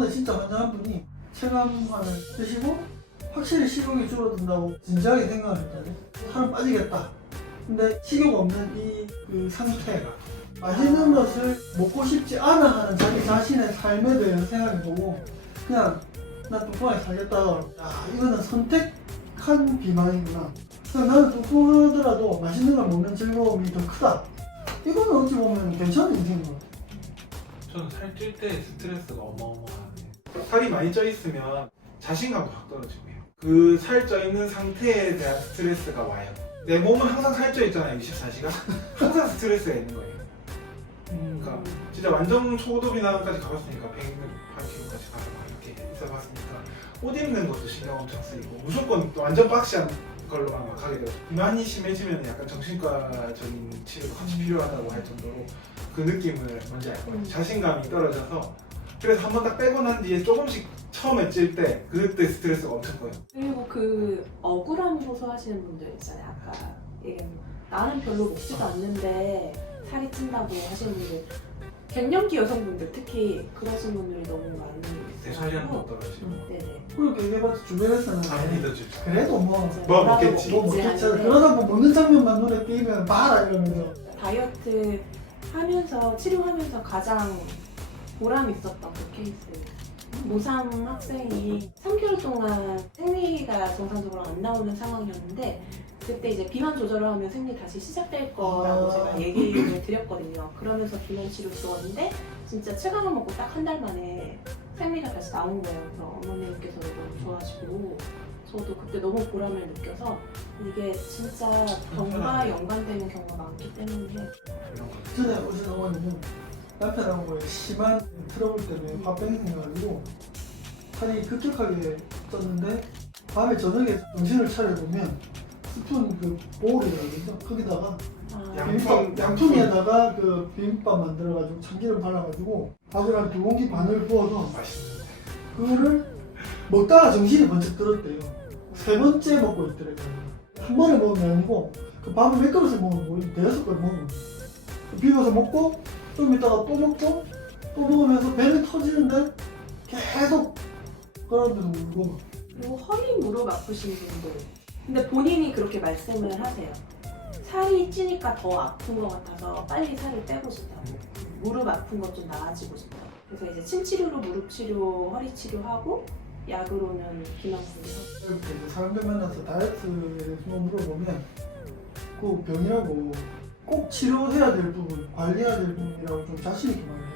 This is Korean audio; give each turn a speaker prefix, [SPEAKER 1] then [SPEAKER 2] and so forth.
[SPEAKER 1] 저번에 진짜 환자 한 분이 체감만을 드시고 확실히 식욕이 줄어든다고 진지하게 생각을 했다네. 살은 빠지겠다. 근데 식욕 없는 이 그 상태가 맛있는 것을 먹고 싶지 않아 하는 자기 자신의 삶에 대해서 생각해보고 그냥 나 뚱뚱하게 살겠다. 야 이거는 선택한 비만이구나. 나는 뚱뚱하더라도 맛있는 걸 먹는 즐거움이 더 크다. 이거는 어찌 보면 괜찮은 인생인 것 같아.
[SPEAKER 2] 저는 살찔 때 스트레스가 어마어마하네. 살이 많이 쪄 있으면 자신감도 확 떨어지고요. 그 살쪄 있는 상태에 대한 스트레스가 와요. 내 몸은 항상 살쪄 있잖아요, 24시간. 항상 스트레스가 있는 거예요. 그러니까 진짜 완전 초고도비나까지 가봤으니까 108kg까지 가서 이렇게 있어봤으니까 옷 입는 것도 신경 엄청 쓰이고 무조건 또 완전 박시한 걸로만 막 가게 돼요. 비만이 심해지면 약간 정신과적인 치료도 같이 필요하다고 할 정도로 그 느낌을 뭔지 알 거예요.
[SPEAKER 3] 음.
[SPEAKER 2] 자신감이 떨어져서 그래서 한 번 딱 빼고 난 뒤에 조금씩 처음에 찔 때 그때 스트레스가 엄청 커요.
[SPEAKER 3] 그리고 그 억울함 호소하시는 분들 있잖아요. 아까 얘기한 거. 나는 별로 먹지도 않는데 살이 찐다고 하시는 분들 갱년기 여성분들 특히 그러신 분들이 너무 많이
[SPEAKER 2] 대사량도
[SPEAKER 3] 있어가지고
[SPEAKER 2] 떨어지고
[SPEAKER 3] 네네
[SPEAKER 1] 그렇게 얘기해봤자 주변에서는
[SPEAKER 2] 안 믿어지죠.
[SPEAKER 1] 그래도 뭐.
[SPEAKER 2] 뭐
[SPEAKER 3] 뭐라고
[SPEAKER 2] 먹겠지.
[SPEAKER 1] 뭐
[SPEAKER 3] 먹겠지. 하는데
[SPEAKER 1] 그러다 뭐 먹는 장면만 눈에 띄면 봐라 이러면서.
[SPEAKER 3] 다이어트 하면서 치료하면서 가장 보람 있었던 그 케이스 고3 학생이 3개월 동안 생리가 정상적으로 안 나오는 상황이었는데 그때 이제 비만 조절을 하면 생리 다시 시작될 거라고
[SPEAKER 1] 아.
[SPEAKER 3] 제가 얘기를 드렸거든요. 그러면서 비만 치료 들어왔는데 진짜 체감을 먹고 딱 한 달 만에 생리가 다시 나온 거예요. 그래서 어머님께서도 너무 좋아하시고 저도 그때 너무 보람을 느껴서 이게 진짜 병과 연관되는 경우가 많기 때문에.
[SPEAKER 1] 전에 오신 어머니는 남편하고의 심한 트러블 때문에 화병 생겨가지고 살이 급격하게 쪘는데 밤에 저녁에 정신을 차려보면 스푼 그 보울이라거든요. 거기다가
[SPEAKER 3] 아,
[SPEAKER 2] 양-
[SPEAKER 1] 비빔밥,
[SPEAKER 2] 양푼,
[SPEAKER 1] 양푼에다가 그 비빔밥 만들어가지고 참기름 발라가지고 밥을 한두 공기 반을 부어서. 그거를 먹다가 정신이 번쩍 들었대요. 세 번째 먹고 있더래요. 한 번에 먹은 게 아니고 그 밥을 몇 그릇을 먹은 거예요. 대여섯 그릇 먹은 거예요. 비벼서 먹고 좀 이따가 또 먹고 또 먹으면서 배는 터지는데? 계속 그런데도 울고
[SPEAKER 3] 그리고 허리 무릎 아프신 분들. 근데 본인이 그렇게 말씀을 하세요. 살이 찌니까 더 아픈 것 같아서 빨리 살을 빼고 싶다고 무릎 아픈 것 좀 나아지고 싶다고 그래서 이제 침치료로 무릎 치료, 허리 치료하고 약으로는 비만 치료
[SPEAKER 1] 이렇게 이제 사람들 만나서 다이어트에 대해서 물어보면 그 병이라고 꼭 치료해야 될 부분, 관리해야 될 부분이라고 좀 자신 있게 말해요.